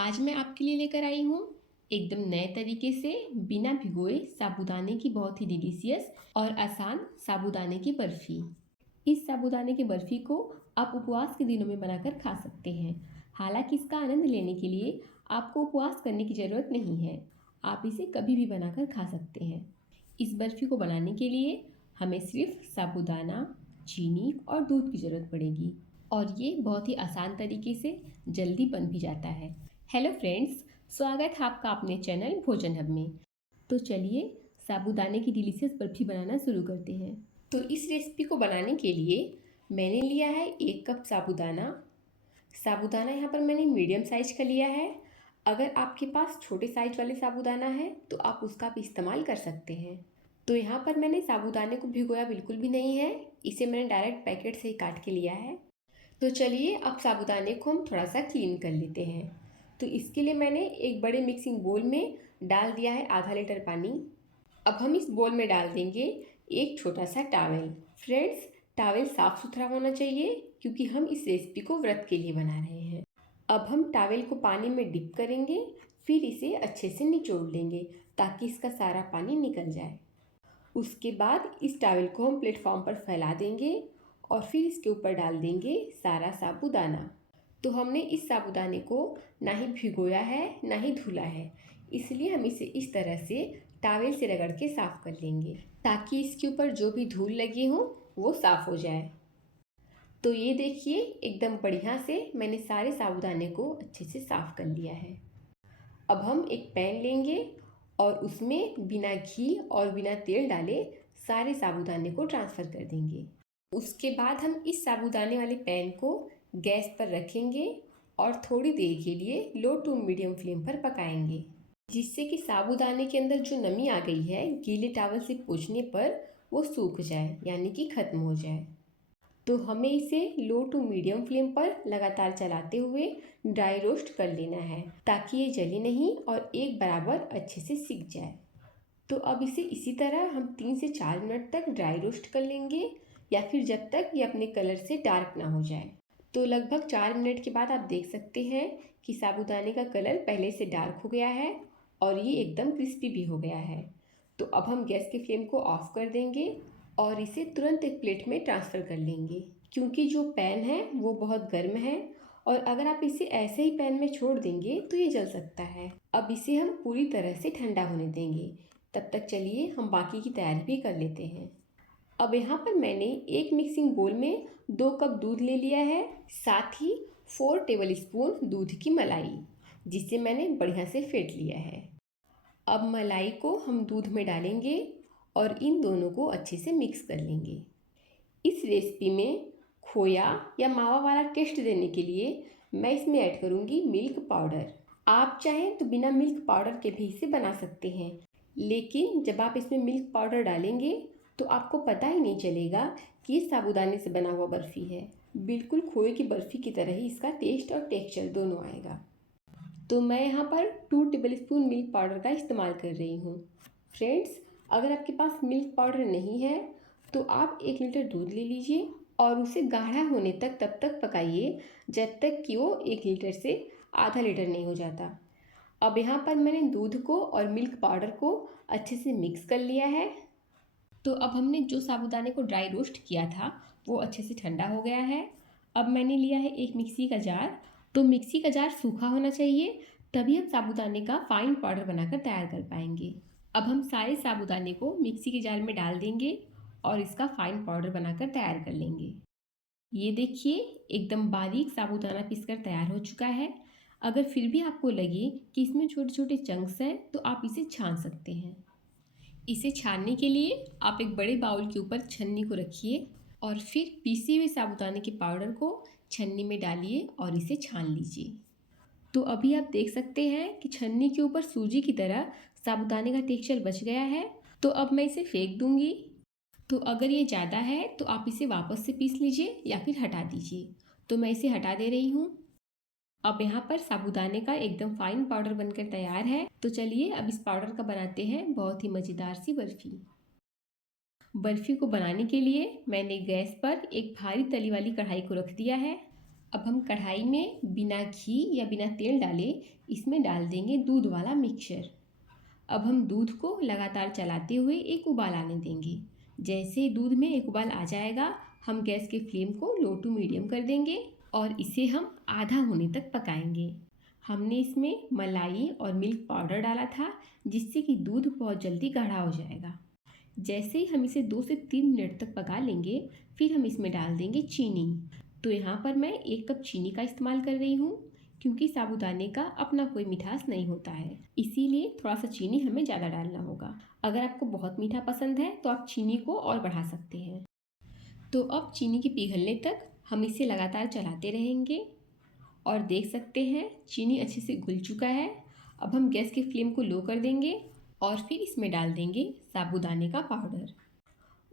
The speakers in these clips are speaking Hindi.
आज मैं आपके लिए लेकर आई हूँ एकदम नए तरीके से बिना भिगोए साबूदाने की बहुत ही डिलीशियस और आसान साबूदाने की बर्फ़ी। इस साबूदाने की बर्फ़ी को आप उपवास के दिनों में बनाकर खा सकते हैं। हालांकि इसका आनंद लेने के लिए आपको उपवास करने की ज़रूरत नहीं है। आप इसे कभी भी बनाकर खा सकते हैं। इस बर्फ़ी को बनाने के लिए हमें सिर्फ साबूदाना, चीनी और दूध की ज़रूरत पड़ेगी और ये बहुत ही आसान तरीके से जल्दी बन भी जाता है। हेलो फ्रेंड्स, स्वागत है आपका अपने चैनल भोजन हब में। तो चलिए साबूदाने की डिलीशियस बर्फ़ी बनाना शुरू करते हैं। तो इस रेसिपी को बनाने के लिए मैंने लिया है 1 कप साबूदाना। साबूदाना यहाँ पर मैंने मीडियम साइज का लिया है। अगर आपके पास छोटे साइज वाले साबूदाना है तो आप उसका भी इस्तेमाल कर सकते हैं। तो यहाँ पर मैंने साबूदाने को भिगोया बिल्कुल भी नहीं है, इसे मैंने डायरेक्ट पैकेट से ही काट के लिया है। तो चलिए अब साबूदाने को हम थोड़ा सा क्लीन कर लेते हैं। तो इसके लिए मैंने एक बड़े मिक्सिंग बोल में डाल दिया है आधा लीटर पानी। अब हम इस बोल में डाल देंगे एक छोटा सा टॉवेल। फ्रेंड्स, टॉवेल साफ़ सुथरा होना चाहिए क्योंकि हम इस रेसिपी को व्रत के लिए बना रहे हैं। अब हम टॉवेल को पानी में डिप करेंगे, फिर इसे अच्छे से निचोड़ लेंगे ताकि इसका सारा पानी निकल जाए। उसके बाद इस टॉवेल को हम प्लेटफॉर्म पर फैला देंगे और फिर इसके ऊपर डाल देंगे सारा साबूदाना। तो हमने इस साबूदाने को ना ही भिगोया है ना ही धुला है, इसलिए हम इसे इस तरह से टॉवेल से रगड़ के साफ़ कर लेंगे ताकि इसके ऊपर जो भी धूल लगी हो वो साफ़ हो जाए। तो ये देखिए एकदम बढ़िया से मैंने सारे साबूदाने को अच्छे से साफ़ कर लिया है। अब हम एक पैन लेंगे और उसमें बिना घी और बिना तेल डाले सारे साबूदाने को ट्रांसफ़र कर देंगे। उसके बाद हम इस साबूदाने वाले पैन को गैस पर रखेंगे और थोड़ी देर के लिए लो टू मीडियम फ्लेम पर पकाएंगे, जिससे कि साबूदाने के अंदर जो नमी आ गई है गीले टॉवल से पोंछने पर वो सूख जाए, यानी कि ख़त्म हो जाए। तो हमें इसे लो टू मीडियम फ्लेम पर लगातार चलाते हुए ड्राई रोस्ट कर लेना है ताकि ये जले नहीं और एक बराबर अच्छे से सिक जाए। तो अब इसे इसी तरह हम 3 से 4 मिनट तक ड्राई रोस्ट कर लेंगे या फिर जब तक ये अपने कलर से डार्क ना हो जाए। तो लगभग 4 मिनट के बाद आप देख सकते हैं कि साबूदाने का कलर पहले से डार्क हो गया है और ये एकदम क्रिस्पी भी हो गया है। तो अब हम गैस के फ्लेम को ऑफ कर देंगे और इसे तुरंत एक प्लेट में ट्रांसफ़र कर लेंगे, क्योंकि जो पैन है वो बहुत गर्म है और अगर आप इसे ऐसे ही पैन में छोड़ देंगे तो ये जल सकता है। अब इसे हम पूरी तरह से ठंडा होने देंगे। तब तक चलिए हम बाकी की तैयारी भी कर लेते हैं। अब यहाँ पर मैंने एक मिक्सिंग बोल में 2 कप दूध ले लिया है, साथ ही 4 टेबल स्पून दूध की मलाई, जिसे मैंने बढ़िया से फेंट लिया है। अब मलाई को हम दूध में डालेंगे और इन दोनों को अच्छे से मिक्स कर लेंगे। इस रेसिपी में खोया या मावा वाला टेस्ट देने के लिए मैं इसमें ऐड करूँगी मिल्क पाउडर। आप चाहें तो बिना मिल्क पाउडर के भी इसे बना सकते हैं, लेकिन जब आप इसमें मिल्क पाउडर डालेंगे तो आपको पता ही नहीं चलेगा कि ये साबूदाने से बना हुआ बर्फ़ी है। बिल्कुल खोए की बर्फ़ी की तरह ही इसका टेस्ट और टेक्सचर दोनों आएगा। तो मैं यहाँ पर 2 टेबल स्पून मिल्क पाउडर का इस्तेमाल कर रही हूँ। फ्रेंड्स, अगर आपके पास मिल्क पाउडर नहीं है तो आप 1 लीटर दूध ले लीजिए और उसे गाढ़ा होने तक तब तक पकाइए जब तक कि वो 1 लीटर से आधा लीटर नहीं हो जाता। अब यहाँ पर मैंने दूध को और मिल्क पाउडर को अच्छे से मिक्स कर लिया है। तो अब हमने जो साबूदाने को ड्राई रोस्ट किया था वो अच्छे से ठंडा हो गया है। अब मैंने लिया है एक मिक्सी का जार। तो मिक्सी का जार सूखा होना चाहिए, तभी हम साबूदाने का फाइन पाउडर बनाकर तैयार कर पाएंगे। अब हम सारे साबूदाने को मिक्सी के जार में डाल देंगे और इसका फाइन पाउडर बनाकर तैयार कर लेंगे। ये देखिए एकदम बारीक साबूदाना पीसकर तैयार हो चुका है। अगर फिर भी आपको लगे कि इसमें छोटे छोटे चंक्स हैं तो आप इसे छान सकते हैं। इसे छानने के लिए आप एक बड़े बाउल के ऊपर छन्नी को रखिए और फिर पीसे हुए साबूदाने के पाउडर को छन्नी में डालिए और इसे छान लीजिए। तो अभी आप देख सकते हैं कि छन्नी के ऊपर सूजी की तरह साबूदाने का टेक्सचर बच गया है। तो अब मैं इसे फेंक दूंगी। तो अगर ये ज़्यादा है तो आप इसे वापस से पीस लीजिए या फिर हटा दीजिए। तो मैं इसे हटा दे रही हूँ। अब यहाँ पर साबूदाने का एकदम फाइन पाउडर बनकर तैयार है। तो चलिए अब इस पाउडर का बनाते हैं बहुत ही मज़ेदार सी बर्फ़ी। बर्फ़ी को बनाने के लिए मैंने गैस पर एक भारी तली वाली कढ़ाई को रख दिया है। अब हम कढ़ाई में बिना घी या बिना तेल डाले इसमें डाल देंगे दूध वाला मिक्सचर। अब हम दूध को लगातार चलाते हुए एक उबाल आने देंगे। जैसे दूध में एक उबाल आ जाएगा, हम गैस के फ्लेम को लो टू मीडियम कर देंगे और इसे हम आधा होने तक पकाएंगे। हमने इसमें मलाई और मिल्क पाउडर डाला था, जिससे कि दूध बहुत जल्दी गाढ़ा हो जाएगा। जैसे ही हम इसे 2 से 3 मिनट तक पका लेंगे, फिर हम इसमें डाल देंगे चीनी। तो यहाँ पर मैं 1 कप चीनी का इस्तेमाल कर रही हूँ, क्योंकि साबूदाने का अपना कोई मिठास नहीं होता है, इसीलिए थोड़ा सा चीनी हमें ज़्यादा डालना होगा। अगर आपको बहुत मीठा पसंद है तो आप चीनी को और बढ़ा सकते हैं। तो अब चीनी के पिघलने तक हम इसे लगातार चलाते रहेंगे और देख सकते हैं चीनी अच्छे से घुल चुका है। अब हम गैस के फ्लेम को लो कर देंगे और फिर इसमें डाल देंगे साबूदाने का पाउडर।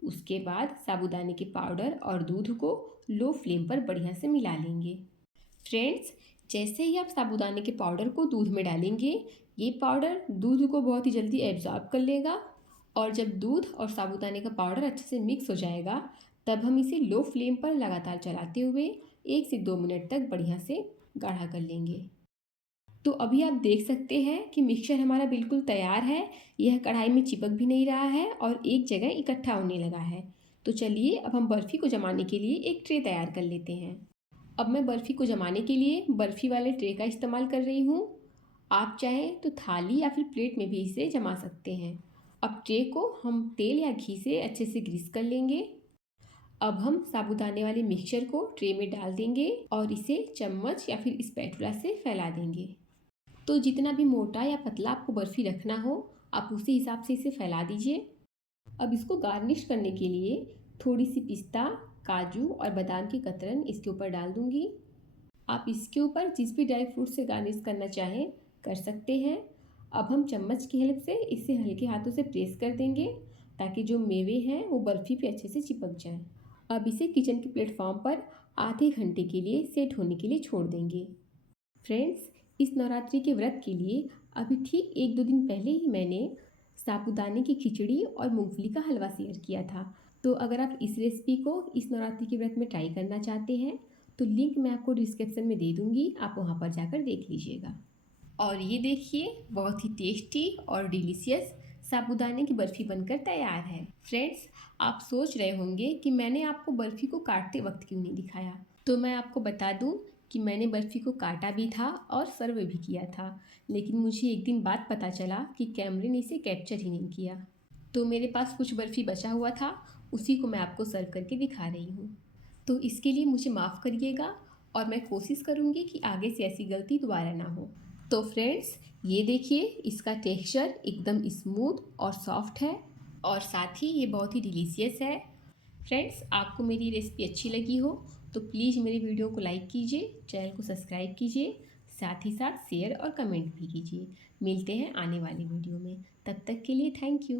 उसके बाद साबूदाने के पाउडर और दूध को लो फ्लेम पर बढ़िया से मिला लेंगे। फ्रेंड्स, जैसे ही आप साबूदाने के पाउडर को दूध में डालेंगे, ये पाउडर दूध को बहुत ही जल्दी एब्जॉर्ब कर लेगा और जब दूध और साबूदाने का पाउडर अच्छे से मिक्स हो जाएगा, तब हम इसे लो फ्लेम पर लगातार चलाते हुए 1 से 2 मिनट तक बढ़िया से गाढ़ा कर लेंगे। तो अभी आप देख सकते हैं कि मिक्सचर हमारा बिल्कुल तैयार है। यह कढ़ाई में चिपक भी नहीं रहा है और एक जगह इकट्ठा होने लगा है। तो चलिए अब हम बर्फ़ी को जमाने के लिए एक ट्रे तैयार कर लेते हैं। अब मैं बर्फ़ी को जमाने के लिए बर्फ़ी वाले ट्रे का इस्तेमाल कर रही हूँ। आप चाहें तो थाली या फिर प्लेट में भी इसे जमा सकते हैं। अब ट्रे को हम तेल या घी से अच्छे से ग्रीस कर लेंगे। अब हम साबूदाने वाले मिक्सचर को ट्रे में डाल देंगे और इसे चम्मच या फिर स्पैटुला से फैला देंगे। तो जितना भी मोटा या पतला आपको बर्फ़ी रखना हो, आप उसी हिसाब से इसे फैला दीजिए। अब इसको गार्निश करने के लिए थोड़ी सी पिस्ता, काजू और बादाम की कतरन इसके ऊपर डाल दूंगी। आप इसके ऊपर जिस भी ड्राई फ्रूट से गार्निश करना चाहें कर सकते हैं। अब हम चम्मच की हेल्प से इसे हल्के हाथों से प्रेस कर देंगे, ताकि जो मेवे हैं वो बर्फ़ी पे अच्छे से चिपक जाएं। अब इसे किचन के प्लेटफॉर्म पर आधे घंटे के लिए सेट होने के लिए छोड़ देंगे। फ्रेंड्स, इस नवरात्रि के व्रत के लिए अभी ठीक 1-2 दिन पहले ही मैंने साबूदाने की खिचड़ी और मूंगफली का हलवा शेयर किया था। तो अगर आप इस रेसिपी को इस नवरात्रि के व्रत में ट्राई करना चाहते हैं, तो लिंक मैं आपको डिस्क्रिप्शन में दे दूँगी, आप वहाँ पर जाकर देख लीजिएगा। और ये देखिए, बहुत ही टेस्टी और डिलीशियस साबूदाने की बर्फ़ी बनकर तैयार है। फ्रेंड्स, आप सोच रहे होंगे कि मैंने आपको बर्फ़ी को काटते वक्त क्यों नहीं दिखाया। तो मैं आपको बता दूं कि मैंने बर्फ़ी को काटा भी था और सर्व भी किया था, लेकिन मुझे एक दिन बाद पता चला कि कैमरे ने इसे कैप्चर ही नहीं किया। तो मेरे पास कुछ बर्फ़ी बचा हुआ था, उसी को मैं आपको सर्व करके दिखा रही हूँ। तो इसके लिए मुझे माफ़ करिएगा और मैं कोशिश करूँगी कि आगे से ऐसी गलती दोबारा ना हो। तो फ्रेंड्स, ये देखिए, इसका टेक्सचर एकदम स्मूथ और सॉफ्ट है और साथ ही ये बहुत ही डिलीशियस है। फ्रेंड्स, आपको मेरी रेसिपी अच्छी लगी हो तो प्लीज़ मेरे वीडियो को लाइक कीजिए, चैनल को सब्सक्राइब कीजिए, साथ ही साथ शेयर और कमेंट भी कीजिए। मिलते हैं आने वाली वीडियो में, तब तक के लिए थैंक यू।